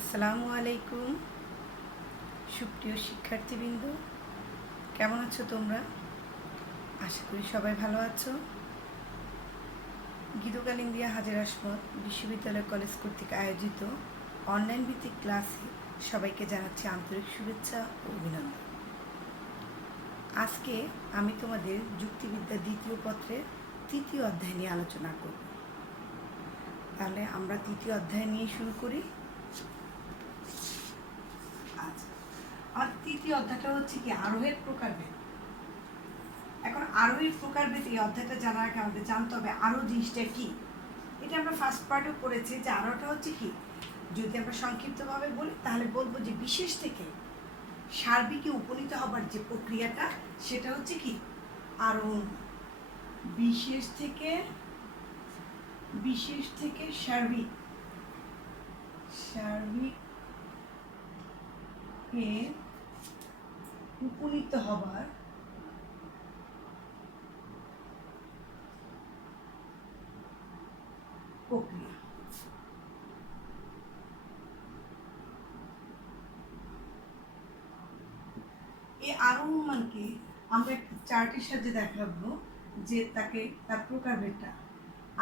আসসালামু আলাইকুম সুপ্রিয় শিক্ষার্থীবৃন্দ, কেমন আছো তোমরা? আশা করি সবাই ভালো আছো। গীতকাল ইন্ডিয়া হাজির আসমত বিশ্ববিদ্যালয় কলেজ কর্তৃক আয়োজিত অনলাইন ভিত্তিক ক্লাসে সবাইকে জানাচ্ছি আন্তরিক শুভেচ্ছা ও অভিনন্দন। আজকে আমি তোমাদের যুক্তিবিদ্যা দ্বিতীয় পত্রের তৃতীয় অধ্যায় নিয়ে আলোচনা করব। তাহলে আমরা তৃতীয় অধ্যায় নিয়ে শুরু করি। আর তৃতীয় অধ্যায়টা হচ্ছে কি আরোহের প্রকারভেদ। এখন আরোহের প্রকারভেদ এই অধ্যায়টা জানার আগে আমাদের জানতে হবে আরোহ জিনিসটা কি। এটা আমরা ফার্স্ট পার্টও পড়েছি যে আরোহটা হচ্ছে কি, যদি আমরা সংক্ষিপ্তভাবে বলি তাহলে বলবো যে বিশেষ থেকে সার্বিকে উপনীত হবার যে প্রক্রিয়াটা সেটা হচ্ছে কি আরোহণ। বিশেষ থেকে সার্বিক উপনীত হবার প্রক্রিয়া। এই আরোহণ মানকে আমরা একটু চার্টের সাহায্যে দেখাবো যে তার প্রকারভেদটা।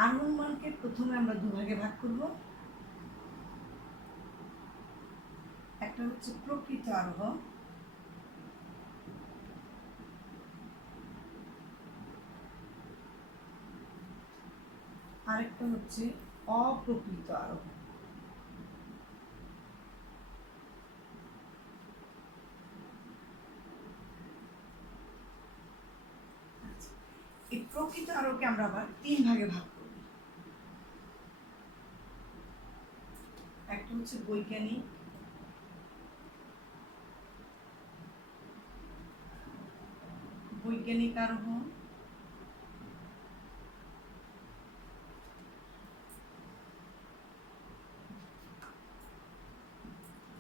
আরোহণ মানকে প্রথমে আমরা দুভাগে ভাগ করব। একটা হচ্ছে প্রকৃত আরোহ, আরেকটা হচ্ছে অপ্রকৃত আরোহ। এই প্রকৃত আরোহকে আমরা আবার তিন ভাগে ভাগ করব। একটা হচ্ছে বৈজ্ঞানিক আরোহ,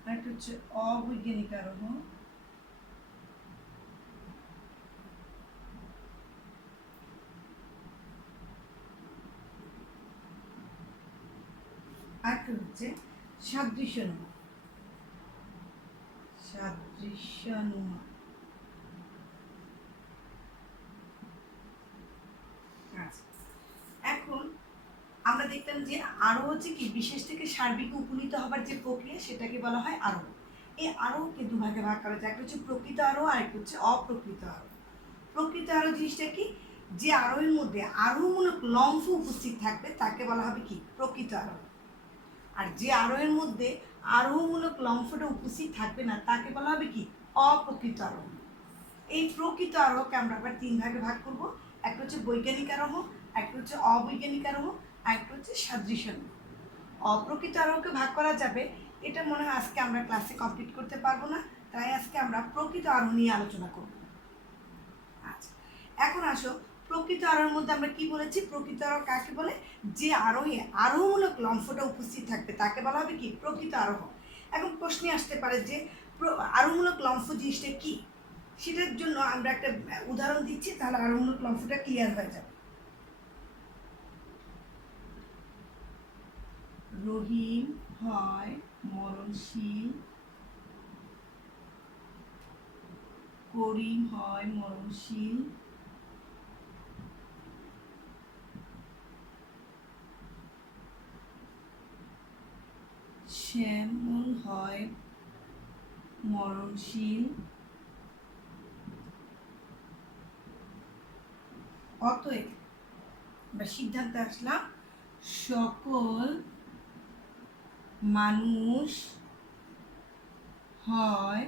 আরেকটা হচ্ছে অবৈজ্ঞানিক আরোহ, আরেকটা হচ্ছে সাদৃশ্যানুমান। এখন আমরা দেখলাম যে আরোহ হচ্ছে কি বিশেষ থেকে সার্বিকে উপনীত হবার যে প্রক্রিয়া সেটাকে বলা হয় আরোহ। এই আরোহকে দুভাগে ভাগ করা যায়, একটা হচ্ছে প্রকৃত আরোহ আর একটা হচ্ছে অপ্রকৃত আরোহ। প্রকৃত আরোহ জিনিসটা কি, যে আরোহের মধ্যে আরোহমূলক লম্ফ উপস্থিত থাকবে তাকে বলা হবে কি প্রকৃত আরোহ। আর যে আরোহের মধ্যে আরোহমূলক লম্ফটা উপস্থিত থাকবে না তাকে বলা হবে কি অপ্রকৃত আরোহ। এই প্রকৃত আরোহকে আমরা আবার তিন ভাগে ভাগ করব। একটা হচ্ছে বৈজ্ঞানিক আরোহ, একটা হচ্ছে অবৈজ্ঞানিক আরোহ, আর একটা হচ্ছে সাদৃশ্যানুমান। অপ্রকৃত আরোহকে ভাগ করা যাবে, এটা মনে হয় আজকে আমরা ক্লাসে কমপ্লিট করতে পারবো না, তাই আজকে আমরা প্রকৃত আরোহ নিয়ে আলোচনা করব। আচ্ছা, এখন আসো প্রকৃত আরোহের মধ্যে আমরা কি বলেছি, প্রকৃত আরোহ কাকে বলে, যে আরোহে আরোহমূলক লম্ফটা উপস্থিত থাকবে তাকে বলা হবে কি প্রকৃত আরোহ। এখন প্রশ্নে আসতে পারে যে আরোহমূলক লম্ফ জিনিসটা কি, সেটার জন্য আমরা একটা উদাহরণ দিচ্ছি, তাহলে আরোহমূলক লম্ফটা ক্লিয়ার হয়ে যাবে। রহিম হয় মরণশীল, করিম হয় মরণশীল, শ্যামল হয় মরণশীল, অতএব আমরা সিদ্ধান্তে আসলাম সকল মানুষ হয়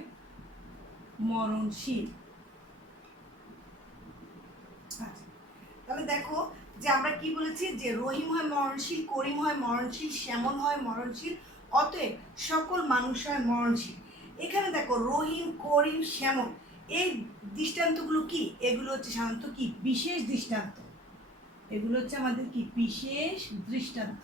মরণশীল। আচ্ছা, তাহলে দেখো যে আমরা কি বলেছি, যে রহিম হয় মরণশীল, করিম হয় মরণশীল, শ্যামল হয় মরণশীল, অতএব সকল মানুষ হয় মরণশীল। এখানে দেখো রহিম, করিম, শ্যামল এই দৃষ্টান্তগুলো কি, এগুলো হচ্ছে সাধারণত কি বিশেষ দৃষ্টান্ত। এগুলো হচ্ছে আমাদের কি বিশেষ দৃষ্টান্ত।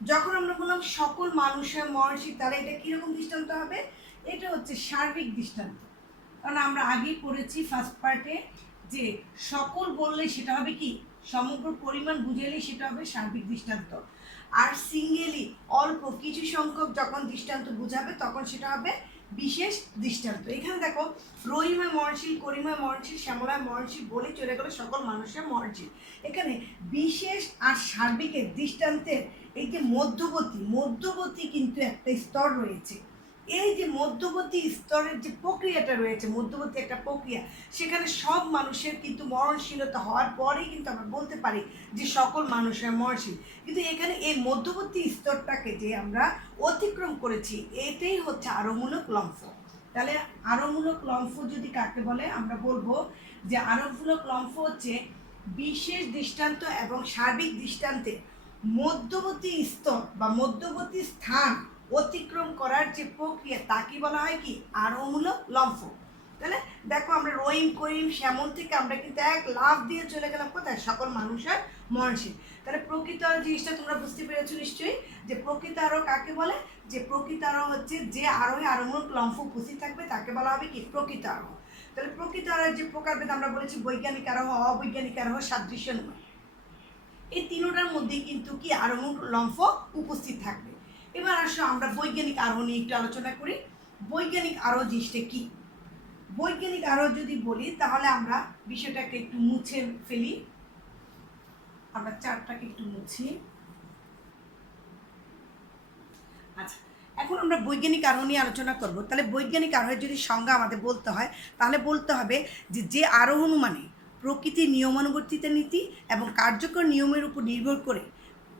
যখন আমরা বললাম সকল মানুষ হয় মরণশীল, তাহলে এটা কিরকম দৃষ্টান্ত হবে, এটা হচ্ছে সার্বিক দৃষ্টান্ত। কারণ আমরা আগেই পড়েছি ফার্স্ট পার্টে যে সকল বললে সেটা হবে কি সমগ্র পরিমাণ বুঝাইলেই সেটা হবে সার্বিক দৃষ্টান্ত। আর সিঙ্গেলি অল্প কিছু সংখ্যক যখন দৃষ্টান্ত বুঝাবে তখন সেটা হবে বিশেষ দৃষ্টান্ত। এখানে দেখো রহিমা মরণশীল, করিমা মরণশীল, শ্যামলা মরণশীল বলে চলে গেল সকল মানুষের মরণশীল। এখানে বিশেষ আর সার্বিকের দৃষ্টান্তের এই যে মধ্যবর্তী কিন্তু একটা স্তর রয়েছে। এই যে মধ্যবর্তী স্তরের যে প্রক্রিয়াটা রয়েছে, মধ্যবর্তী একটা প্রক্রিয়া, সেখানে সব মানুষের কিন্তু মরণশীলতা হওয়ার পরেই কিন্তু আমরা বলতে পারি যে সকল মানুষের মরণশীল। কিন্তু এখানে এই মধ্যবর্তী স্তরটাকে যে আমরা অতিক্রম করেছি, এটাই হচ্ছে আরোহমূলক লম্ফ। তাহলে আরোহমূলক লম্ফ যদি কাকে বলে, আমরা বলবো যে আরোহমূলক লম্ফ হচ্ছে বিশেষ দৃষ্টান্ত এবং সার্বিক দৃষ্টান্তে মধ্যবর্তী স্তর বা মধ্যবর্তী স্থান অতিক্রম করার যে প্রক্রিয়া তাকে বলা হয় কি আরোহমূলক লম্ফ। তাহলে দেখো আমরা রহিম, করিম, শ্যামল থেকে আমরা কিন্তু এক লাফ দিয়ে চলে গেলাম কোথায়, সকল মানুষের মরণশীল। তাহলে প্রকৃত আরোহ জিনিসটা তোমরা বুঝতে পেরেছো নিশ্চয়ই, যে প্রকৃত আরোহ কাকে বলে, যে প্রকৃত আরোহ হচ্ছে যে আরোহে আরোহমূলক লম্ফ উপস্থিত থাকবে তাকে বলা হবে কি প্রকৃত আরোহ। তাহলে প্রকৃত আরোহের যে প্রকারভেদ আমরা বলেছি বৈজ্ঞানিক আরোহ, অবৈজ্ঞানিক আরোহ, সাদৃশ্যময়, এই তিনটার মধ্যে কিন্তু কি আরোহমূলক লম্ফ উপস্থিত থাকবে। এবার আসো আমরা বৈজ্ঞানিক আরোহ নিয়ে একটু আলোচনা করি। বৈজ্ঞানিক আরোহ জিনিসটা কি? বৈজ্ঞানিক আরোহ যদি বলি তাহলে আমরা বিষয়টাকে একটু মুছে ফেলি, আমরা চারটাকে একটু মুছি। আচ্ছা, এখন আমরা বৈজ্ঞানিক আরোহ নিয়ে আলোচনা করব। তাহলে বৈজ্ঞানিক আরোহের যদি সংজ্ঞা আমাদের বলতে হয় তাহলে বলতে হবে যে আরোহণ মানে প্রকৃতির নিয়মানুবর্তিতা নীতি এবং কার্যকর নিয়মের উপর নির্ভর করে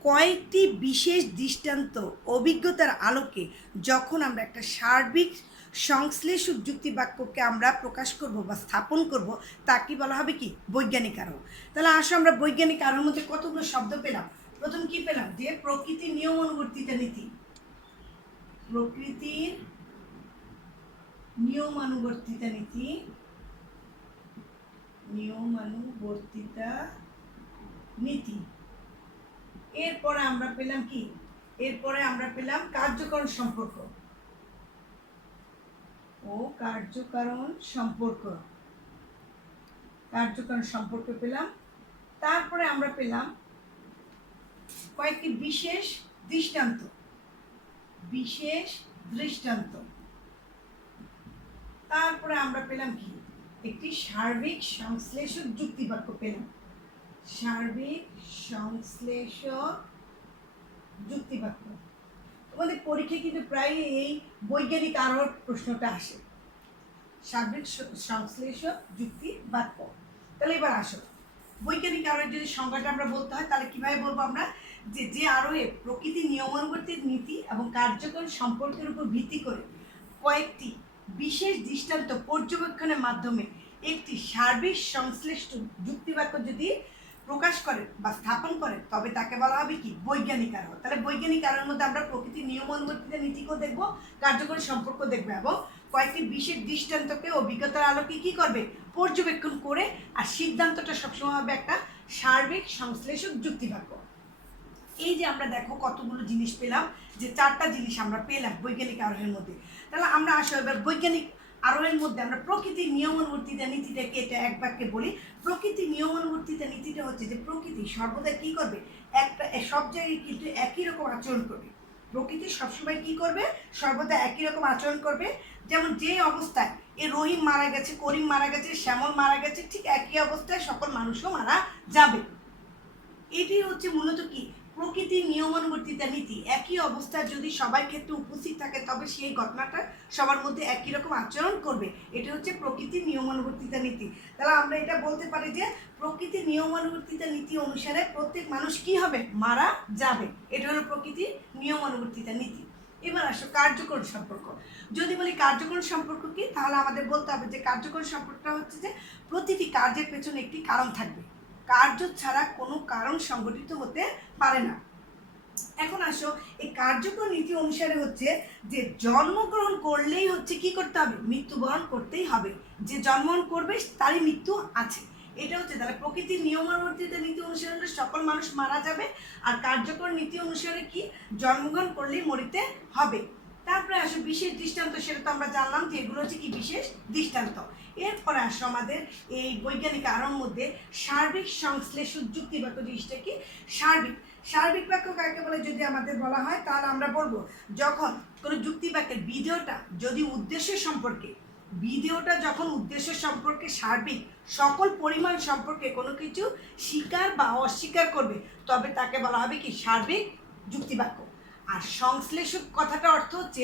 কয়েকটি বিশেষ দৃষ্টান্ত অভিজ্ঞতার আলোকে যখন আমরা একটা সার্বিক সংশ্লেষক যুক্তি বাক্যকে আমরা প্রকাশ করব বা স্থাপন করব তাকে বলা হবে কি বৈজ্ঞানিক আরোহ। তাহলে আসো আমরা বৈজ্ঞানিক আরোহের মধ্যে কতগুলো শব্দ পেলাম। প্রথম কি পেলাম, যে প্রকৃতির নিয়মানুবর্তিতা নীতি, প্রকৃতির নিয়মানুবর্তিতা নীতি, নিয়মানুবর্তিতা নীতি। এরপরে আমরা পেলাম কি, এরপরে আমরা পেলাম কার্যকারণ সম্পর্ক ও কার্যকারণ সম্পর্ক, কার্যকারণ সম্পর্ক পেলাম। তারপরে আমরা পেলাম কয়েকটি বিশেষ দৃষ্টান্ত, বিশেষ দৃষ্টান্ত। তারপরে আমরা পেলাম কি, একটি সার্বিক সংশ্লেষক যুক্তিবাক্য পেলাম, সার্বিক সংশ্লেষক যুক্তিবাক্য। তোমাদের পরীক্ষায় কিন্তু প্রায় এই বৈজ্ঞানিক আরোহর প্রশ্নটা আসে, সার্বিক সংশ্লেষক যুক্তি বাক্য। তাহলে এবার আসো বৈজ্ঞানিক আরোহের যদি সংজ্ঞাটা আমরা বলতে হয় তাহলে কিভাবে বলবো আমরা, যে আরোহে প্রকৃতির নিয়মানুবর্তিত নীতি এবং কার্যকর সম্পর্কের উপর ভিত্তি করে কয়েকটি বিশেষ দৃষ্টান্ত পর্যবেক্ষণের মাধ্যমে একটি সার্বিক সংশ্লিষ্ট যুক্তিবাক্য যদি প্রকাশ করে বা স্থাপন করে তবে তাকে বলা হবে কি বৈজ্ঞানিক আরোহ। তাহলে বৈজ্ঞানিক আরোহের মধ্যে আমরা প্রকৃতির নিয়মানুবর্তিত নীতিকেও দেখবো, কার্যকরী সম্পর্ক দেখবো এবং কয়েকটি বিশেষ দৃষ্টান্তকে অভিজ্ঞতার আলোকে কি করবে পর্যবেক্ষণ করে, আর সিদ্ধান্তটা সবসময় হবে একটা সার্বিক সংশ্লেষক যুক্তিবাক্য। এই যে আমরা দেখো কতগুলো জিনিস পেলাম, যে চারটা জিনিস আমরা পেলাম বৈজ্ঞানিক আরোহের মধ্যে। তাহলে আমরা আসলে এবার বৈজ্ঞানিক আরোহের মধ্যে আমরা প্রকৃতির নিয়মানুবর্তিতা নীতিটাকে এটা এক বাক্যে বলি। প্রকৃতির নিয়মানুবর্তিতা নীতিটা হচ্ছে যে প্রকৃতি সর্বদা কি করবে, একটা সব জায়গায় কিন্তু একই রকম আচরণ করবে। প্রকৃতি সবসময় কি করবে, সর্বদা একই রকম আচরণ করবে। যেমন যে অবস্থায় রহিম মারা গেছে, করিম মারা গেছে, শ্যামল মারা গেছে, ঠিক একই অবস্থায় সকল মানুষও মারা যাবে। এটি হচ্ছে মূলত কি প্রকৃতির নিয়মানুবর্তিতা নীতি। একই অবস্থা যদি সবার ক্ষেত্রে উপস্থিত থাকে তবে সেই ঘটনাটা সবার মধ্যে একই রকম আচরণ করবে। এটা হচ্ছে প্রকৃতির নিয়মানুবর্তিতা নীতি। তাহলে আমরা এটা বলতে পারি যে প্রকৃতির নিয়মানুবর্তিতা নীতি অনুসারে প্রত্যেক মানুষ কি হবে, মারা যাবে। এটা হলো প্রকৃতির নিয়মানুবর্তিতা নীতি। এবার আসো কার্যকর সম্পর্ক। যদি বলি কার্যকর সম্পর্ক কি, তাহলে আমাদের বলতে হবে যে কার্যকর সম্পর্কটা হচ্ছে যে প্রতিটি কার্যের পেছনে একটি কারণ থাকবে, কার্য ছাড়া কোনো কারণ সংগঠিত হতে পারে না। এখন আসো এই কার্যকর নীতি অনুসারে হচ্ছে যে জন্মগ্রহণ করলেই হচ্ছে কি করতে হবে, মৃত্যুবরণ করতেই হবে। যে জন্মগ্রহণ করবে তারই মৃত্যু আছে। এটা হচ্ছে তাহলে প্রকৃতির নিয়মানুবর্তিতা নীতি অনুসারে সকল মানুষ মারা যাবে, আর কার্যকর নীতি অনুসারে কি জন্মগ্রহণ করলেই মরিতে হবে। তারপরে আসো বিশেষ দৃষ্টান্ত, সেটা তো আমরা জানলাম যে এগুলো হচ্ছে কি বিশেষ দৃষ্টান্ত। এরপরে আসো আমাদের এই বৈজ্ঞানিক আরোর মধ্যে সার্বিক সংশ্লেষক যুক্তি বাক্য জিনিসটা কি? সার্বিক বাক্য কাকে বলে যদি আমাদের বলা হয়, তাহলে আমরা বলবো যখন কোনো যুক্তি বাক্যের ভিডিওটা যদি উদ্দেশ্য সম্পর্কে যখন উদ্দেশ্য সম্পর্কে সার্বিক সকল পরিমাণ সম্পর্কে কোনো কিছু স্বীকার বা অস্বীকার করবে, তবে তাকে বলা হবে কি? সার্বিক যুক্তিবাক্য। আর সংশ্লেষক কথাটা অর্থ হচ্ছে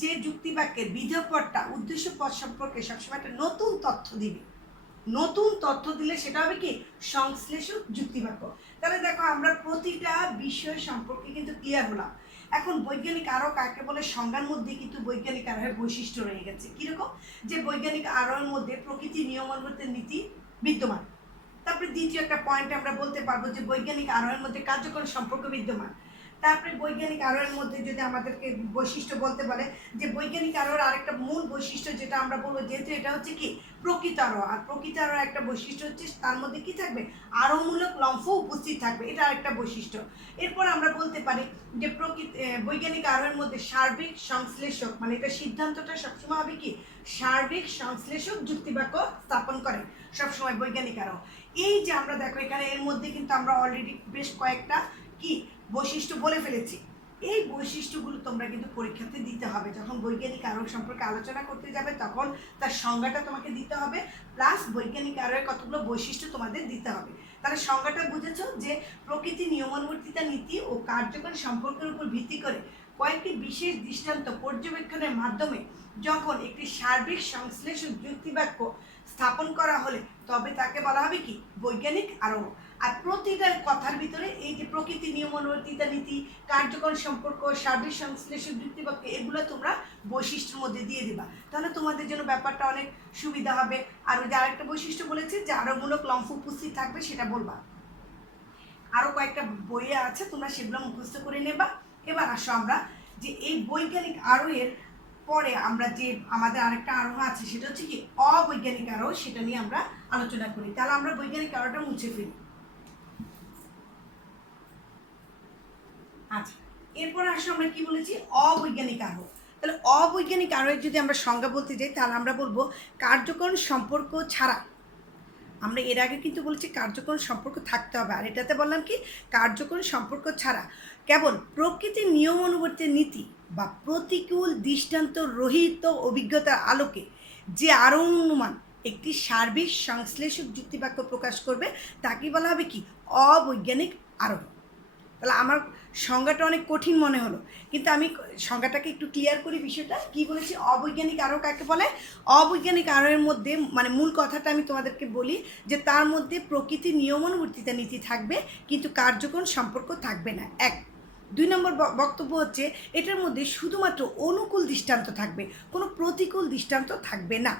যে যুক্তিবাক্যের বিধেয় পদটা উদ্দেশ্য পদ সম্পর্কে সবসময় একটা নতুন তথ্য দিবে, নতুন তথ্য দিলে সেটা হবে কি? সংশ্লেষক যুক্তিবাক্য। তাহলে দেখো আমরা প্রতিটা বিষয় সম্পর্কে কিন্তু ক্লিয়ার হলাম। এখন বৈজ্ঞানিক আরো কাকে বলে সংজ্ঞার মধ্যে কিন্তু বৈজ্ঞানিক আরোহের বৈশিষ্ট্য রয়ে গেছে। কিরকম? যে বৈজ্ঞানিক আরোহের মধ্যে প্রকৃতি নিয়মানুবর্তিত নীতি বিদ্যমান। তারপরে দ্বিতীয় একটা পয়েন্ট আমরা বলতে পারবো যে বৈজ্ঞানিক আরোহের মধ্যে কার্যকর সম্পর্ক বিদ্যমান। তারপরে বৈজ্ঞানিক আরোহের মধ্যে যদি আমাদেরকে বৈশিষ্ট্য বলতে বলে, যে বৈজ্ঞানিক আরোহের আরেকটা মূল বৈশিষ্ট্য যেটা আমরা বলবো, যেহেতু এটা হচ্ছে কি প্রকৃত আরোহ, আর প্রকৃত আরোহের একটা বৈশিষ্ট্য হচ্ছে তার মধ্যে কি থাকবে? আরোহমূলক লম্ফ উপস্থিত থাকবে, এটা আরেকটা বৈশিষ্ট্য। এরপর আমরা বলতে পারি যে বৈজ্ঞানিক আরোহের মধ্যে সার্বিক সংশ্লেষক, মানে এটা সিদ্ধান্তটা সবসময় হবে কি? সার্বিক সংশ্লেষক যুক্তিবাক্য স্থাপন করে সবসময় বৈজ্ঞানিক আরোহ। এই যে আমরা দেখো এখানে এর মধ্যে কিন্তু আমরা অলরেডি বেশ কয়েকটা কি বৈশিষ্ট্য বলে ফেলেছি। এই বৈশিষ্ট্যগুলো তোমরা কিন্তু পরীক্ষাতে দিতে হবে। যখন বৈজ্ঞানিক আরোহ সম্পর্কে আলোচনা করতে যাবে তখন তার সংজ্ঞাটা তোমাকে দিতে হবে, প্লাস বৈজ্ঞানিক আরোহের কতগুলো বৈশিষ্ট্য তোমাদের দিতে হবে। তাহলে সংজ্ঞাটা বুঝেছো যে প্রকৃতি নিয়মানুবর্তিতা নীতি ও কার্যকর সম্পর্কের উপর ভিত্তি করে কয়েকটি বিশেষ দৃষ্টান্ত পর্যবেক্ষণের মাধ্যমে যখন একটি সার্বিক সংশ্লেষক যুক্তিবাক্য স্থাপন করা হলে তবে তাকে বলা হবে কি? বৈজ্ঞানিক আরোহ। আর প্রতিটা কথার ভিতরে এই যে প্রকৃতি নিয়মানুবর্তিতা নীতি, কার্যকর সম্পর্ক, সার্বিক সংশ্লেষক যুক্তিবাক্য, এগুলো তোমরা বৈশিষ্ট্যের মধ্যে দিয়ে দিবা, তাহলে তোমাদের জন্য ব্যাপারটা অনেক সুবিধা হবে। আর ওই যে আরেকটা বৈশিষ্ট্য বলেছে যে আরোহমূলক লম্ফ উপস্থিত থাকবে, সেটা বলবা। আরও কয়েকটা বইয়ে আছে, তোমরা সেগুলো মুখস্থ করে নেবা। এবার আসো আমরা যে এই বৈজ্ঞানিক আরোহের পরে আমরা যে আমাদের আরেকটা আরোহ আছে সেটা হচ্ছে কি অবৈজ্ঞানিক আরোহ, সেটা নিয়ে আমরা আলোচনা করি। তাহলে আমরা বৈজ্ঞানিক আরোহটা মুছে ফেলি। আচ্ছা, এরপর আসো আমরা কি বলেছি? অবৈজ্ঞানিক আরোহ। তাহলে অবৈজ্ঞানিক আরোহের যদি আমরা সংজ্ঞা বলতে যাই তাহলে আমরা বলবো কার্যকর সম্পর্ক ছাড়া। আমরা এর আগে কিন্তু বলছি কার্যকর সম্পর্ক থাকতে হবে, আর এটাতে বললাম কি কার্যকর সম্পর্ক ছাড়া কেবল প্রকৃতির নিয়ম অনুবর্তী নীতি বা প্রতিকূল দৃষ্টান্ত রহিত অভিজ্ঞতার আলোকে যে আরো অনুমান একটি সার্বিক সংশ্লেষক যুক্তিবাক্য প্রকাশ করবে তাকে বলা হবে কি? অবৈজ্ঞানিক আরোহ। তাহলে আমার সংজ্ঞাটা অনেক কঠিন মনে হলো, কিন্তু আমি সংজ্ঞাটাকে একটু ক্লিয়ার করি। বিষয়টা কি বলেছি? অবৈজ্ঞানিক আরোহ কাকে বলে? অবৈজ্ঞানিক আরোহের মধ্যে মানে মূল কথাটা আমি তোমাদেরকে বলি যে তার মধ্যে প্রকৃতির নিয়মানুবর্তিতা নীতি থাকবে কিন্তু কার্যকর সম্পর্ক থাকবে না, এক। 2 নম্বর বক্তব্য হচ্ছে এটার মধ্যে শুধুমাত্র অনুকূল দৃষ্টান্ত থাকবে, কোনো প্রতিকূল দৃষ্টান্ত থাকবে না।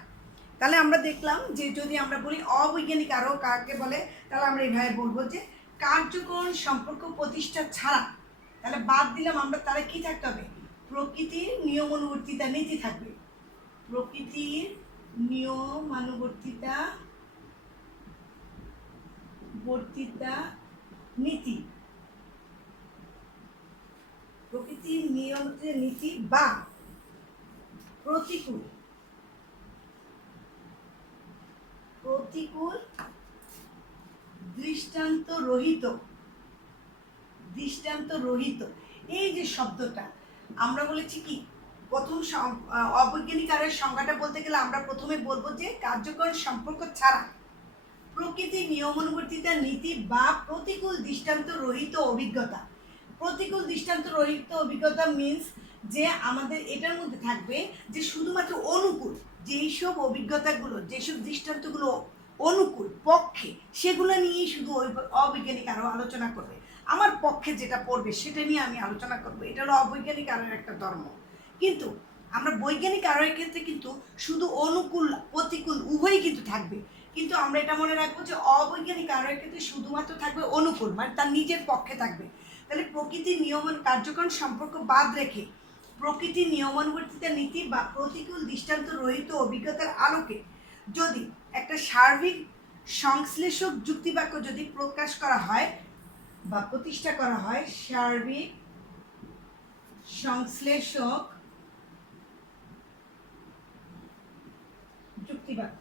তাহলে আমরা দেখলাম যে যদি আমরা বলি অবৈজ্ঞানিক আরোহ কাকে বলে, তাহলে আমরা এইভাবে বলবো যে কার্যকর সম্পর্ক প্রতিষ্ঠা ছাড়া, তাহলে বাদ দিলাম আমরা, তাহলে কি থাকতে হবে? প্রকৃতির নিয়মানুবর্তিতা নীতি থাকবে, প্রকৃতির নিয়মানুবর্তিতা নীতি, প্রকৃতির নিয়মানুবর্তিতা নীতি বা প্রতিকূল দৃষ্টান্ত রহিত। এই যে শব্দটা আমরা বলেছি কি প্রথম অবৈজ্ঞানিক আরোহের সংজ্ঞাটা বলতে গেলে আমরা প্রথমে বলবো যে কার্যকর সম্পর্ক ছাড়া প্রকৃতির নিয়মানুবর্তিতা নীতি বা প্রতিকূল দৃষ্টান্ত রহিত অভিজ্ঞতা। প্রতিকূল দৃষ্টান্ত রহিত অভিজ্ঞতা মিন্স যে আমাদের এটার মধ্যে থাকবে যে শুধুমাত্র অনুকূল যেইসব অভিজ্ঞতাগুলো, যেসব দৃষ্টান্তগুলো অনুকূল পক্ষে, সেগুলো নিয়েই শুধু অবৈজ্ঞানিক আরোহ আলোচনা করবে। আমার পক্ষে যেটা পড়বে সেটা নিয়ে আমি আলোচনা করবো, এটা হলো অবৈজ্ঞানিক আরোহের একটা ধর্ম। কিন্তু আমরা বৈজ্ঞানিক আরোহের ক্ষেত্রে কিন্তু শুধু অনুকূল প্রতিকূল উভয়ই কিন্তু থাকবে, কিন্তু আমরা এটা মনে রাখবো যে অবৈজ্ঞানিক আরোহের ক্ষেত্রে শুধুমাত্র থাকবে অনুকূল, মানে তার নিজের পক্ষে থাকবে। তাহলে প্রকৃতির নিয়মন কার্যকর সম্পর্ক বাদ রেখে প্রকৃতির নিয়মানুবর্তিতা নীতি বা প্রতিকূল দৃষ্টান্ত রহিত অভিজ্ঞতার আলোকে যদি একটা সার্বিক সংশ্লেষক যুক্তিবাক্য যদি প্রকাশ করা হয় বা প্রতিষ্ঠা করা হয়, সার্বিক সংশ্লেষক যুক্তিবাক্য,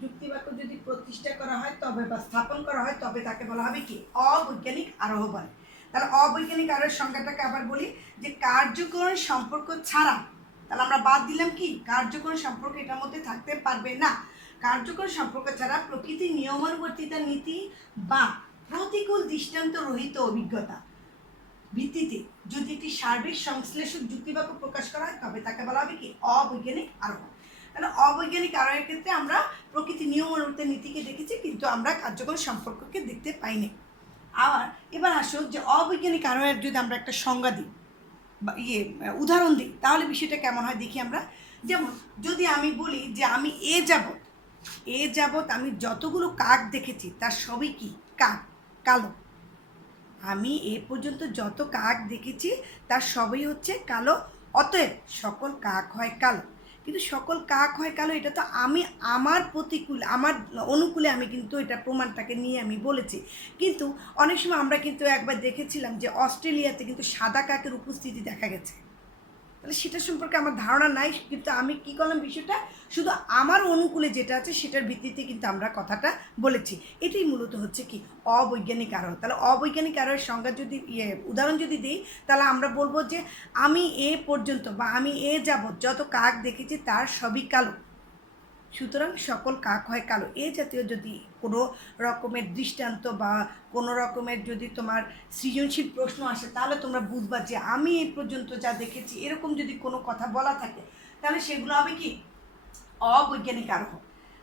যুক্তিবাক্য যদি প্রতিষ্ঠা করা হয় তবে বা স্থাপন করা হয় তবে তাকে বলা হবে কি অবৈজ্ঞানিক আরোহ বলে। তাহলে অবৈজ্ঞানিক আরোহের সংজ্ঞাটাকে আবার বলি যে কার্যকরণ সম্পর্ক ছাড়া, তাহলে আমরা বাদ দিলাম কি কার্যকরণ সম্পর্ক এটার মধ্যে থাকতে পারবে না। কার্যকর সম্পর্ক ছাড়া প্রকৃতির নিয়মানুবর্তিতা নীতি বা প্রতিকূল দৃষ্টান্ত রহিত অভিজ্ঞতা ভিত্তিতে যদি একটি সার্বিক সংশ্লেষক যুক্তিবাক্য প্রকাশ করা হয় তবে তাকে বলা হবে কি অবৈজ্ঞানিক আরোহ। তাহলে অবৈজ্ঞানিক আরোহের ক্ষেত্রে আমরা প্রকৃতির নিয়মানুবর্তিতা নীতিকে দেখেছি কিন্তু আমরা কার্যকর সম্পর্ককে দেখতে পাইনি। আবার এবার আসো যে অবৈজ্ঞানিক আরোহের যদি আমরা একটা সংজ্ঞা দিই বা উদাহরণ দিই তাহলে বিষয়টা কেমন হয় দেখি আমরা। যেমন যদি আমি বলি যে আমি এ যাবৎ আমি যতগুলো কাক দেখেছি তার সবই কি কাক কালো। আমি এ পর্যন্ত যত কাক দেখেছি তার সবই হচ্ছে কালো, অতএব সকল কাক হয় কালো। কিন্তু সকল কাক হয় কালো এটা তো আমি আমার প্রতিকূল আমার অনুকূলে আমি কিন্তু এটা প্রমাণটাকে নিয়ে আমি বলেছি। কিন্তু অনেক সময় আমরা কিন্তু একবার দেখেছিলাম যে অস্ট্রেলিয়াতে কিন্তু সাদা কাকের উপস্থিতি দেখা গেছে। তাহলে সেটা সম্পর্কে আমার ধারণা নাই, কিন্তু আমি কী করলাম বিষয়টা শুধু আমার অনুকূলে যেটা আছে সেটার ভিত্তিতে কিন্তু আমরা কথাটা বলেছি। এটাই মূলত হচ্ছে কি অবৈজ্ঞানিক আরোহ। তাহলে অবৈজ্ঞানিক আরোহের সংজ্ঞা যদি উদাহরণ যদি দিই তাহলে আমরা বলবো যে আমি এ পর্যন্ত বা আমি এ যাবৎ যত কাক দেখেছি তার সবই কালো, সুতরাং সকল কাক হয় কালো। এ জাতীয় যদি কোনো রকমের দৃষ্টান্ত বা কোনো রকমের যদি তোমার সৃজনশীল প্রশ্ন আসে তাহলে তোমরা বুঝবা যে আমি এই পর্যন্ত যা দেখেছি এরকম যদি কোনো কথা বলা থাকে তাহলে সেগুলো হবে কি অবৈজ্ঞানিক আরোহ।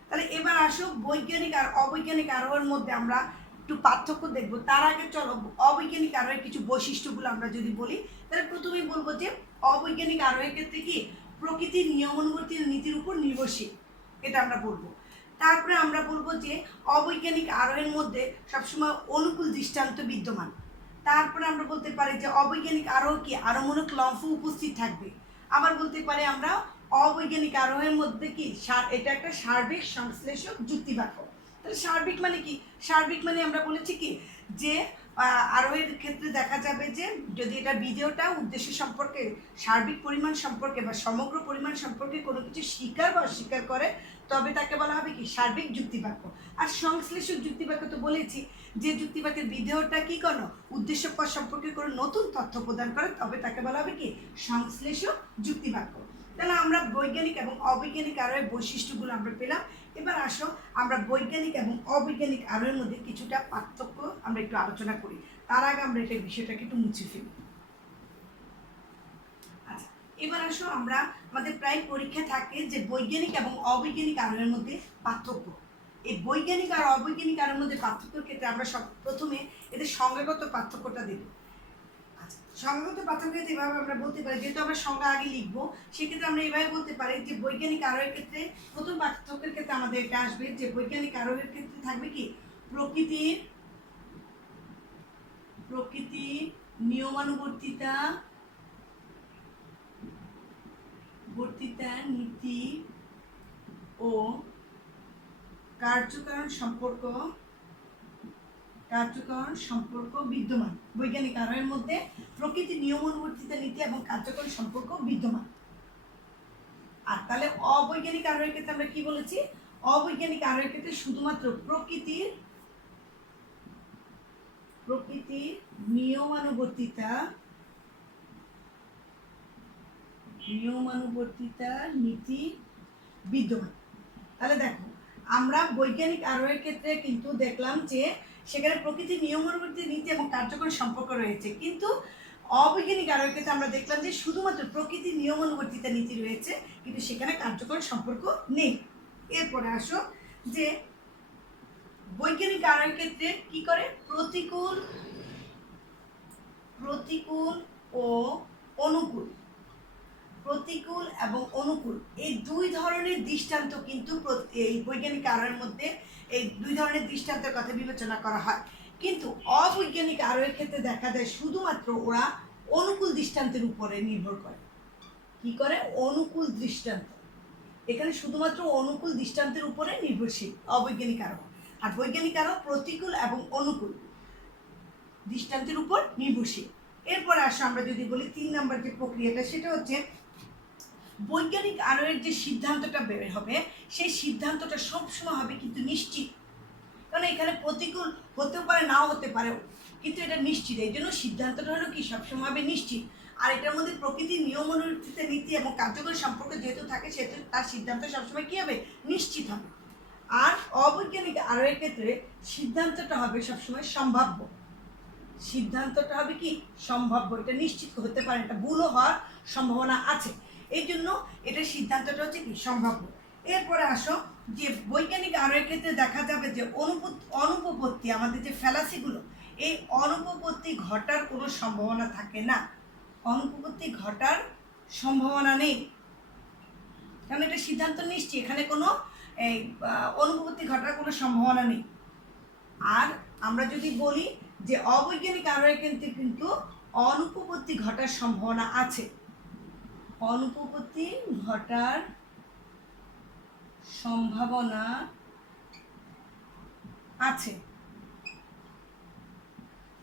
তাহলে এবার আসো বৈজ্ঞানিক আর অবৈজ্ঞানিক আরোহের মধ্যে আমরা একটু পার্থক্য দেখব। তার আগে চলো অবৈজ্ঞানিক আরোহের কিছু বৈশিষ্ট্যগুলো আমরা যদি বলি তাহলে প্রথমেই বলবো যে অবৈজ্ঞানিক আরোহের ক্ষেত্রে কি প্রকৃতির নিয়মানুবর্তী নীতির উপর নির্ভরশীল, এটা আমরা বলবো। তারপরে আমরা বলবো যে অবৈজ্ঞানিক আরোহের মধ্যে সবসময় অনুকূল দৃষ্টান্ত বিদ্যমান। তারপরে আমরা বলতে পারি যে অবৈজ্ঞানিক আরোহ কি আরোহমূলক লম্ফ উপস্থিত থাকবে। আবার বলতে পারি আমরা অবৈজ্ঞানিক আরোহের মধ্যে কি এটা একটা সার্বিক সংশ্লেষক যুক্তিবাক্য। তাহলে সার্বিক মানে কি, সার্বিক মানে আমরা বলেছি কি যে আরোহের ক্ষেত্রে দেখা যাবে যে যদি এটা ভিডিওটা উদ্দেশ্য সম্পর্কে সার্বিক পরিমাণ সম্পর্কে বা সমগ্র পরিমাণ সম্পর্কে কোনো কিছু স্বীকার বা অস্বীকার করে তবে তাকে বলা হবে কি সার্বিক যুক্তিবাক্য। আর সংশ্লেষক যুক্তিবাক্য তো বলেছি যে যুক্তিবাক্যের ভিডিওটা কি করো উদ্দেশ্য পদ সম্পর্কে কোনো নতুন তথ্য প্রদান করে তবে তাকে বলা হবে কি সংশ্লেষক যুক্তিবাক্য। তাহলে আমরা বৈজ্ঞানিক এবং অবৈজ্ঞানিক আরোহের বৈশিষ্ট্যগুলো আমরা পেলাম। এবার আসো আমরা বৈজ্ঞানিক এবং অবৈজ্ঞানিক আরোহের মধ্যে কিছুটা পার্থক্য আমরা একটু আলোচনা করি। তার আগে আমরা এই বিষয়টাকে একটু মুছে ফেলি। আচ্ছা, এবার আসো আমরা আমাদের প্রায় পরীক্ষা থাকে যে বৈজ্ঞানিক এবং অবৈজ্ঞানিক আরোহের মধ্যে পার্থক্য। এই বৈজ্ঞানিক আর অবৈজ্ঞানিক আরোহের মধ্যে পার্থক্যের ক্ষেত্রে আমরা প্রথমে এদের সংজ্ঞাগত পার্থক্যটা দেব। সংজ্ঞাগত পার্থক্য এভাবে আমরা বলতে পারি, যেহেতু আমরা সংজ্ঞা আগে লিখবো সেক্ষেত্রে আমরা এভাবে বলতে পারি যে বৈজ্ঞানিক আরোহের ক্ষেত্রে প্রথম পার্থক্যের ক্ষেত্রে আমাদের এটা আসবে যে বৈজ্ঞানিক আরোহের ক্ষেত্রে থাকবে কি প্রকৃতির নিয়মানুবর্তিতা নীতি ও কার্যকারণ সম্পর্ক বিদ্যমান। বৈজ্ঞানিক আরোহের মধ্যে প্রকৃতির নিয়মানুবর্তিতা নীতি এবং কার্যকরণ সম্পর্ক বিদ্যমান। আর তাহলে অবৈজ্ঞানিক আরোহের ক্ষেত্রে আমরা কি বলেছি, অবৈজ্ঞানিক আরোহের ক্ষেত্রে শুধুমাত্র প্রকৃতির নিয়মানুবর্তিতা নীতি বিদ্যমান। তাহলে দেখো আমরা বৈজ্ঞানিক আরোহের ক্ষেত্রে কিন্তু দেখলাম যে সেখানে প্রকৃতির নিয়মানুবর্তিতা নীতি এবং কার্যকরণ সম্পর্ক রয়েছে, কিন্তু অবৈজ্ঞানিক আরোহের ক্ষেত্রে আমরা দেখলাম যে শুধুমাত্র প্রকৃতির নিয়মানুবর্তিতা নীতি রয়েছে কিন্তু সেখানে কার্যকরণ সম্পর্ক নেই। এরপরে আসো যে বৈজ্ঞানিক আরোহের ক্ষেত্রে কি করে প্রতিকূল ও অনুকূল, প্রতিকূল এবং অনুকূল এই দুই ধরনের দৃষ্টান্ত কিন্তু এই বৈজ্ঞানিক আরোহের মধ্যে এই দুই ধরনের দৃষ্টান্তের কথা বিবেচনা করা হয়। কিন্তু অবৈজ্ঞানিক আরোহের ক্ষেত্রে দেখা যায় শুধুমাত্র ওরা অনুকূল দৃষ্টান্তের উপরে নির্ভর করে। কি করে অনুকূল দৃষ্টান্ত, এখানে শুধুমাত্র অনুকূল দৃষ্টান্তের উপরে নির্ভরশীল অবৈজ্ঞানিক আরোহ। আর বৈজ্ঞানিক আরোহ প্রতিকূল এবং অনুকূল দৃষ্টান্তের উপর নির্ভরশীল। এরপরে আসো আমরা যদি বলি 3 নম্বর যে প্রক্রিয়াটা সেটা হচ্ছে বৈজ্ঞানিক আরোহের যে সিদ্ধান্তটা বের হবে সেই সিদ্ধান্তটা সবসময় হবে কিন্তু নিশ্চিত, কারণ এখানে প্রতিকূল হতেও পারে নাও হতে পারে, কিন্তু এটা নিশ্চিত। এই জন্য সিদ্ধান্তটা হলো কি সবসময় হবে নিশ্চিত। আর এটার মধ্যে প্রকৃতির নিয়ম অনুযায়ী নীতি এবং কার্যকরী সম্পর্ক যেহেতু থাকে সেহেতু তার সিদ্ধান্ত সবসময় কী হবে, নিশ্চিত হবে। আর অবৈজ্ঞানিক আরোহের ক্ষেত্রে সিদ্ধান্তটা হবে সবসময় সম্ভাব্য। সিদ্ধান্তটা হবে কি সম্ভাব্য, এটা নিশ্চিত হতে পারে, এটা ভুলও হওয়ার সম্ভাবনা আছে, এই জন্য এটার সিদ্ধান্তটা হচ্ছে কি সম্ভাব্য। এরপরে আসো যে বৈজ্ঞানিক আরোহের ক্ষেত্রে দেখা যাবে যে অনুপপত্তি, আমাদের যে ফ্যালাসিগুলো, এই অনুপপত্তি ঘটার কোনো সম্ভাবনা থাকে না, অনুপপত্তি ঘটার সম্ভাবনা নেই, কারণ এটা সিদ্ধান্ত নিশ্চিত, এখানে কোনো এই অনুপপত্তি ঘটার কোনো সম্ভাবনা নেই। আর আমরা যদি বলি যে অবৈজ্ঞানিক আরোহের ক্ষেত্রে কিন্তু অনুপপত্তি ঘটার সম্ভাবনা আছে, অনুপপত্তি ঘটার সম্ভাবনা আছে।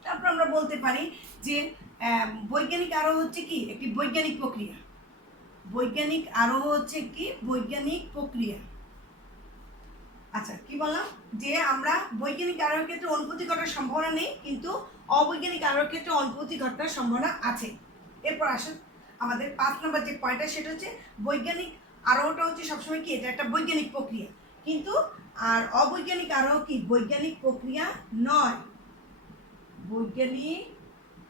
তারপর আমরা বলতে পারি যে বৈজ্ঞানিক আরোহ হচ্ছে কি একটি বৈজ্ঞানিক প্রক্রিয়া, বৈজ্ঞানিক আরোহ হচ্ছে কি বৈজ্ঞানিক প্রক্রিয়া। আচ্ছা কি বললাম যে আমরা বৈজ্ঞানিক আরোহের ক্ষেত্রে অনুপপত্তি ঘটার সম্ভাবনা নেই, কিন্তু অবৈজ্ঞানিক আরোহের ক্ষেত্রে অনুপপত্তি ঘটার সম্ভাবনা আছে। এরপর আসুন আমাদের 5 নম্বর যে পয়েন্টটা, সেটা হচ্ছে বৈজ্ঞানিক আরোহটা হচ্ছে সবসময় কি এটা একটা বৈজ্ঞানিক প্রক্রিয়া, কিন্তু আর অবৈজ্ঞানিক আরোহ কি বৈজ্ঞানিক প্রক্রিয়া নয়, বৈজ্ঞানিক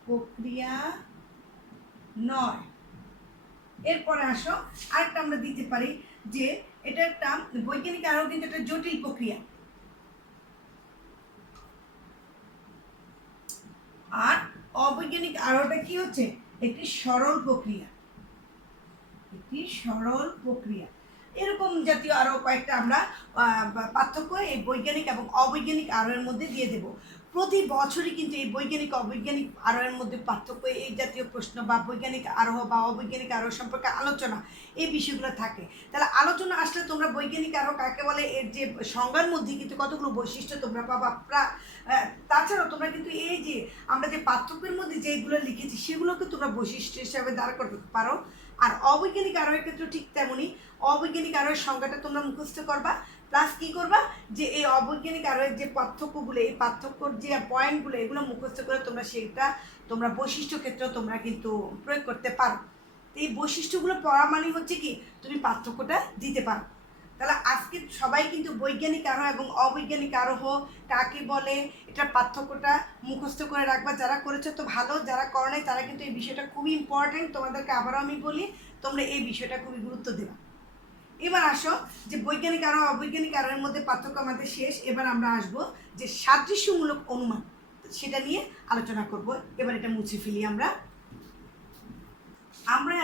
প্রক্রিয়া নয়। এরপরে আসো আরেকটা আমরা দিতে পারি যে এটা একটা বৈজ্ঞানিক আরোহ কিন্তু একটা জটিল প্রক্রিয়া, আর অবৈজ্ঞানিক আরোহটা কি হচ্ছে একটি সরল প্রক্রিয়া, একটি সরল প্রক্রিয়া। এরকম জাতীয় আরো কয়েকটা আমরা পার্থক্য এই বৈজ্ঞানিক এবং অবৈজ্ঞানিক আরোহের মধ্যে দিয়ে দেব। প্রতি বছরই কিন্তু এই বৈজ্ঞানিক অবৈজ্ঞানিক আরোহের মধ্যে পার্থক্য, এই জাতীয় প্রশ্ন বা বৈজ্ঞানিক আরোহ বা অবৈজ্ঞানিক আরোহ সম্পর্কে আলোচনা, এই বিষয়গুলো থাকে। তাহলে আলোচনা আসলে তোমরা বৈজ্ঞানিক আরোহ কাকে বলে এর যে সংজ্ঞার মধ্যে কিন্তু কতগুলো বৈশিষ্ট্য তোমরা পাবা। তাছাড়াও তোমরা কিন্তু এই যে আমরা যে পার্থক্যের মধ্যে যেগুলো লিখেছি সেগুলোকে তোমরা বৈশিষ্ট্য হিসাবে দাঁড় করতে পারো। আর অবৈজ্ঞানিক আরোহের ক্ষেত্রে ঠিক তেমনই, অবৈজ্ঞানিক আরোহের সংজ্ঞাটা তোমরা মুখস্থ করবা, প্লাস কী করবা যে এই অবৈজ্ঞানিক আরোহের যে পার্থক্যগুলো, এই পার্থক্যর যে পয়েন্টগুলো এগুলো মুখস্থ করে তোমরা সেটা তোমরা বৈশিষ্ট্য ক্ষেত্রেও তোমরা কিন্তু প্রয়োগ করতে পারো। এই বৈশিষ্ট্যগুলো পড়া মানে হচ্ছে কি তুমি পার্থক্যটা দিতে পারো। তাহলে আজকে সবাই কিন্তু বৈজ্ঞানিক আরোহ এবং অবৈজ্ঞানিক আরোহ কাকে বলে এটার পার্থক্যটা মুখস্থ করে রাখবা। যারা করেছো তো ভালো, যারা করো নাই তারা কিন্তু এই বিষয়টা খুবই ইম্পর্টেন্ট, তোমাদেরকে আবারও আমি বলি তোমরা এই বিষয়টা খুবই গুরুত্ব দেবা। এবার আসো যে বৈজ্ঞানিক আরোহ অবৈজ্ঞানিক আরোহের মধ্যে পার্থক্য আমাদের শেষ, এবার আমরা আসবো যে সাদৃশ্যমূলক অনুমান, সেটা নিয়ে আলোচনা করব। এবার এটা মুছে ফেলি আমরা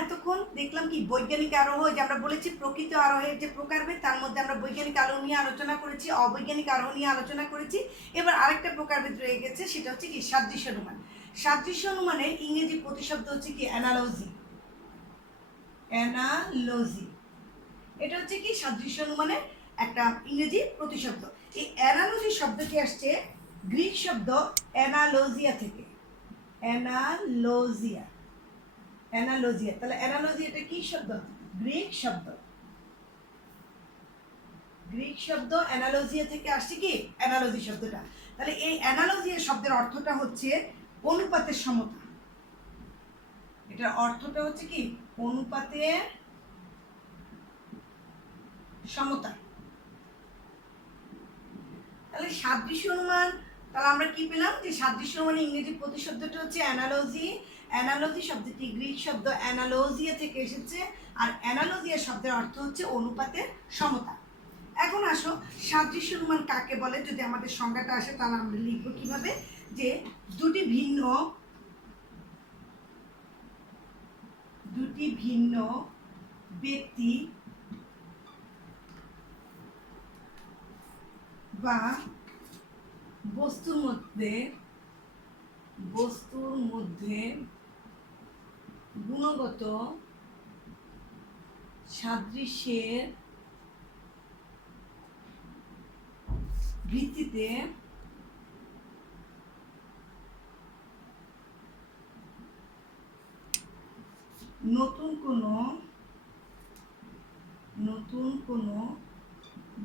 এতক্ষণ দেখলাম কি বৈজ্ঞানিক আরোহ, যে আমরা বলেছি প্রকৃত আরোহের যে প্রকারভেদ, তার মধ্যে আমরা বৈজ্ঞানিক আরোহ নিয়ে আলোচনা করেছি, অবৈজ্ঞানিক আরোহ নিয়ে আলোচনা করেছি। এবার আরেকটা প্রকারভেদ রয়ে গেছে, সেটা হচ্ছে কি সাদৃশ্য অনুমান। সাদৃশ্য অনুমানের ইংরেজি প্রতিশব্দ হচ্ছে কি অ্যানালজি, অ্যানালজি। এটা হচ্ছে কি সাদৃশ্য অনুমানের একটা ইংরেজি প্রতিশব্দ। এই অ্যানালজি শব্দটি আসছে গ্রিক শব্দ অ্যানালোজিয়া থেকে, অ্যানালোজিয়া, অ্যানালোজিয়া। তাহলে অ্যানালজি এটা কি শব্দ, গ্রিক শব্দ, গ্রিক শব্দ অ্যানালজিয়া থেকে আসছে কি অ্যানালজি শব্দটা। তাহলে এই অ্যানালজিয়া শব্দের অর্থটা হচ্ছে অনুপাতের সমতা, এটার অর্থটা হচ্ছে কি অনুপাতের সমতা। তাহলে সাদৃশ্য অনুমান, তাহলে আমরা কি পেলাম যে সাদৃশ্য অনুমানের ইংরেজি প্রতিশব্দটা হচ্ছে অ্যানালজি। অ্যানালজি শব্দটি গ্রিক শব্দ অ্যানালোজিয়া থেকে এসেছে, আর অ্যানালোজিয়া শব্দের অর্থ হচ্ছে অনুপাতের সমতা। এখন আসো সাদৃশ্য অনুমান কাকে বলে, যদি আমাদের সংজ্ঞাটা আসে তাহলে আমরা লিখব কিভাবে যে দুটি ভিন্ন ব্যক্তি বা বস্তুর মধ্যে গুণগত সাদৃশ্যের ভিত্তিতে নতুন কোনো নতুন কোনো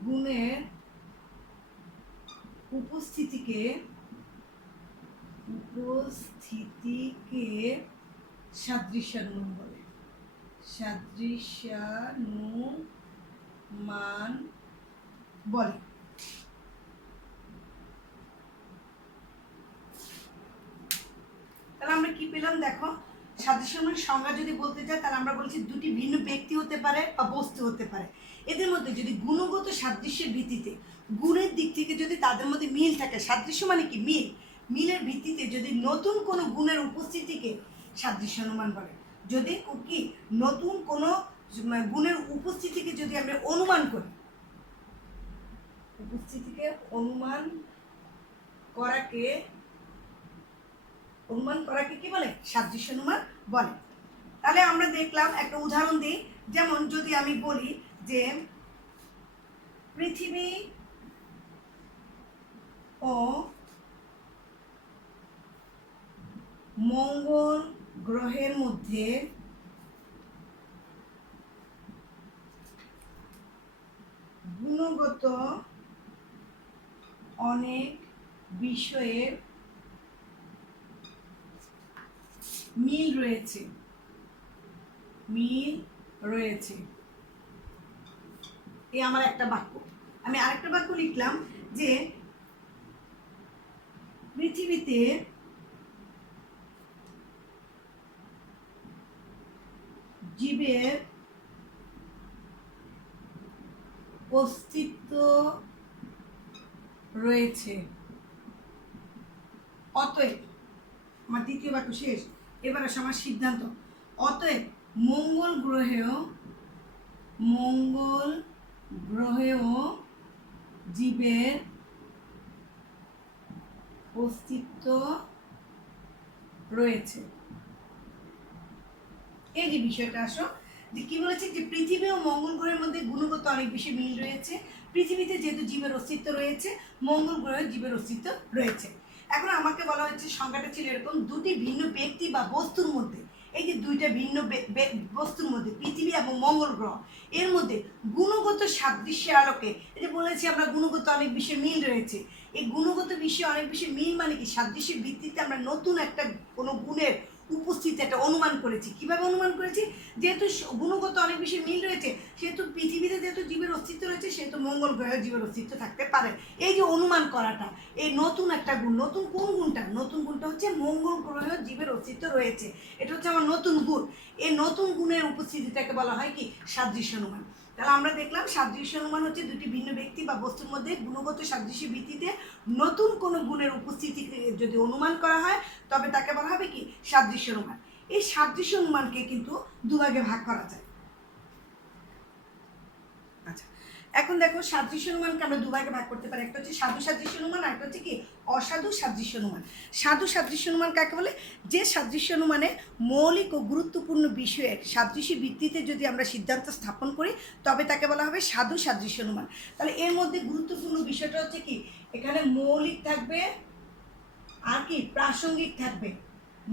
গুণের উপস্থিতিকে সাদৃশ্যানুমান বলে। সাদৃশ্যানুমান বলে। তাহলে আমরা কি পেলাম দেখো, সাদৃশ্যানুমানের সংজ্ঞা যদি বলতে চাই তাহলে আমরা বলছি দুটি ভিন্ন ব্যক্তি হতে পারে বা বস্তু হতে পারে, এদের মধ্যে যদি গুণগত সাদৃশ্যের ভিত্তিতে গুণের দিক থেকে যদি তাদের মধ্যে মিল থাকে, সাদৃশ্য মানে কি মিল, মিলের ভিত্তিতে যদি নতুন কোনো গুণের উপস্থিতিকে সাদৃশ্যানুমান বলে। যদি কি নতুন কোনো গুণের উপস্থিতিকে যদি আমরা অনুমান করি, উপস্থিতিকে অনুমান করাকে কি বলে? সাদৃশ্যানুমান বলে। তাহলে আমরা দেখলাম একটা উদাহরণ দিই, যেমন যদি আমি বলি যে পৃথিবী ও মঙ্গল গ্রহের মধ্যে গুণগত অনেক বিষয়ের মিল রয়েছে। এই আমার একটা বাক্য। আমি আরেকটা বাক্য লিখলাম যে পৃথিবীতে জীবের অস্তিত্ব রয়েছে। অতএব, আমার দ্বিতীয় বাক্য শেষ, এবার আসে আমার সিদ্ধান্ত। অতএব মঙ্গল গ্রহেও জীবের অস্তিত্ব রয়েছে। এই যে বিষয়টা আসো যে কি বলেছে, যে পৃথিবী ও মঙ্গল গ্রহের মধ্যে গুণগত অনেক বেশি মিল রয়েছে। পৃথিবীতে যেহেতু জীবের অস্তিত্ব রয়েছে, মঙ্গল গ্রহে জীবের অস্তিত্ব রয়েছে। এখন আমাকে বলা হচ্ছে সংখ্যাটা ছিল এরকম, দুটি ভিন্ন ব্যক্তি বা বস্তুর মধ্যে, এই যে দুইটা ভিন্ন বস্তুর মধ্যে পৃথিবী এবং মঙ্গল গ্রহ, এর মধ্যে গুণগত সাদৃশ্যের আলোকে, এই যে বলেছি আমরা গুণগত অনেক বেশি মিল রয়েছে, এই গুণগত বিষয়ে অনেক বেশি মিল মানে কি, সাদৃশ্যের ভিত্তিতে আমরা নতুন একটা কোনো গুণের উপস্থিতি একটা অনুমান করেছি। কিভাবে অনুমান করেছি? যেহেতু গুণগত অনেক বেশি মিল রয়েছে, সেহেতু পৃথিবীতে যেহেতু জীবের অস্তিত্ব রয়েছে, সেহেতু মঙ্গল গ্রহে জীবের অস্তিত্ব থাকতে পারে। এই যে অনুমান করাটা, এই নতুন একটা গুণ। নতুন কোন গুণটা? নতুন গুণটা হচ্ছে মঙ্গল গ্রহে জীবের অস্তিত্ব রয়েছে, এটা হচ্ছে আমার নতুন গুণ। এই নতুন গুণের উপস্থিতিটাকে বলা হয় কি? সাদৃশ্যানুমান। তাহলে আমরা দেখলাম সাদৃশ্যানুমান হচ্ছে দুটি ভিন্ন ব্যক্তি বা বস্তুর মধ্যে গুণগত সাদৃশ্যের ভিত্তিতে নতুন কোনো গুণের উপস্থিতিকে যদি অনুমান করা হয়, তবে তাকে বলা হবে কি? সাদৃশ্যানুমান। এই সাদৃশ্যানুমানকে কিন্তু দুভাগে ভাগ করা যায়। আচ্ছা, এখন দেখো সাদৃশ্যানুমানকে আমরা দুভাগে ভাগ করতে পারি, একটা হচ্ছে সাধু সাদৃশ্যানুমান, আর একটা হচ্ছে কি? অসাধু সাদৃশ্যানুমান। সাধু সাদৃশ্যানুমান কাকে বলে? যে সাদৃশ্যানুমানে মৌলিক ও গুরুত্বপূর্ণ বিষয়ের সাদৃশ্যের ভিত্তিতে যদি আমরা সিদ্ধান্ত স্থাপন করি, তবে তাকে বলা হবে সাধু সাদৃশ্যানুমান। তাহলে এর মধ্যে গুরুত্বপূর্ণ বিষয়টা হচ্ছে কি? এখানে মৌলিক থাকবে আর কি প্রাসঙ্গিক থাকবে।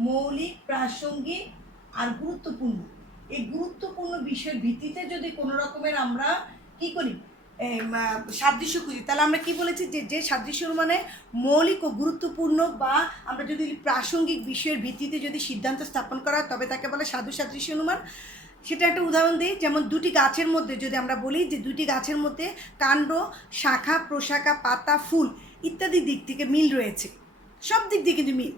মৌলিক, প্রাসঙ্গিক আর গুরুত্বপূর্ণ। এই গুরুত্বপূর্ণ বিষয়ের ভিত্তিতে যদি কোনো রকমের আমরা কি করি, সাদৃশ্য খুঁজি, তাহলে আমরা কি বলেছি, যে সাদৃশ্য মানে মৌলিক ও গুরুত্বপূর্ণ বা আমরা যদি প্রাসঙ্গিক বিষয়ের ভিত্তিতে যদি সিদ্ধান্ত স্থাপন করা, তবে তাকে বলে সাধু সাদৃশ্য অনুমান। সেটা একটা উদাহরণ দিই, যেমন দুটি গাছের মধ্যে যদি আমরা বলি যে দুটি গাছের মধ্যে কাণ্ড, শাখা, প্রশাখা, পাতা, ফুল ইত্যাদি দিক থেকে মিল রয়েছে, সব দিক দিয়ে কিন্তু মিল।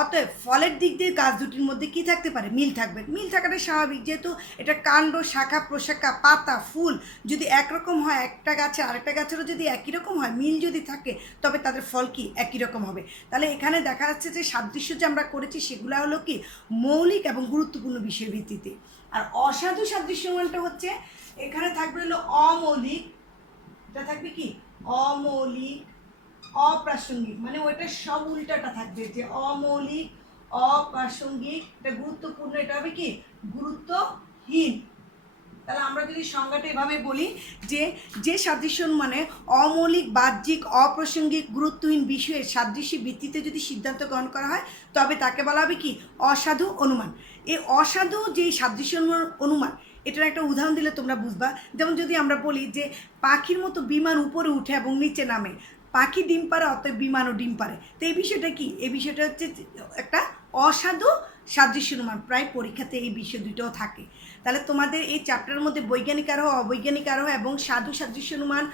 অতএব ফলের দিক দিয়ে গাছ দুটির মধ্যে কি থাকতে পারে? মিল থাকবে। মিল থাকাটা স্বাভাবিক, যেহেতু এটা কাণ্ড, শাখা, প্রশাখা, পাতা, ফুল যদি একরকম হয়, একটা গাছে আরেকটা গাছেরও যদি একই রকম হয়, মিল যদি থাকে, তবে তাদের ফল কি একই রকম হবে। তাহলে এখানে দেখা যাচ্ছে যে সাদৃশ্য যে আমরা করেছি সেগুলো হলো কি মৌলিক এবং গুরুত্বপূর্ণ বিষয়ের ভিত্তিতে। আর অসাধু সাদৃশ্যমানটা হচ্ছে এখানে থাকবে হলো অমৌলিক, এটা থাকবে কি অমৌলিক, অপ্রাসঙ্গিক, মানে ওইটা সব উল্টাটা থাকবে, যে অমৌলিক, অপ্রাসঙ্গিক, এটা গুরুত্বপূর্ণ, এটা হবে কি গুরুত্বহীন। তাহলে আমরা যদি সংজ্ঞাটা এভাবে বলি যে সাদৃশ্য মানে অমৌলিক, বাহ্যিক, অপ্রাসঙ্গিক, গুরুত্বহীন বিষয়ের সাদৃশ্যের ভিত্তিতে যদি সিদ্ধান্ত গ্রহণ করা হয়, তবে তাকে বলা হবে কি অসাধু অনুমান। এই অসাধু যেই সাদৃশ্য অনুমান, এটার একটা উদাহরণ দিলে তোমরা বুঝবা। যেমন যদি আমরা বলি যে পাখির মতো বিমান উপরে উঠে এবং নিচে নামে, পাখি ডিম পারে অতএব বিমানও ডিম পারে। তো এই বিষয়টা কি? এই বিষয়টা হচ্ছে একটা অসাধু সাদৃশ্য অনুমান, প্রায় পরীক্ষাতে এই বিষয় দুটোও থাকে। তাহলে তোমাদের এই চ্যাপ্টারের মধ্যে বৈজ্ঞানিক আরোহ, অবৈজ্ঞানিক আরোহ এবং সাধু সাদৃশ্য অনুমান,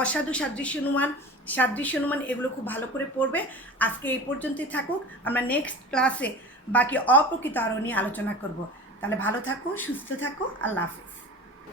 অসাধু সাদৃশ্য অনুমান, সাদৃশ্য অনুমান এগুলো খুব ভালো করে পড়বে। আজকে এই পর্যন্তই থাকুক, আমরা নেক্সট ক্লাসে বাকি অপ্রকৃত আরোহ নিয়ে আলোচনা করব। তাহলে ভালো থাকো, সুস্থ থাকো, আল্লাহ হাফিজ।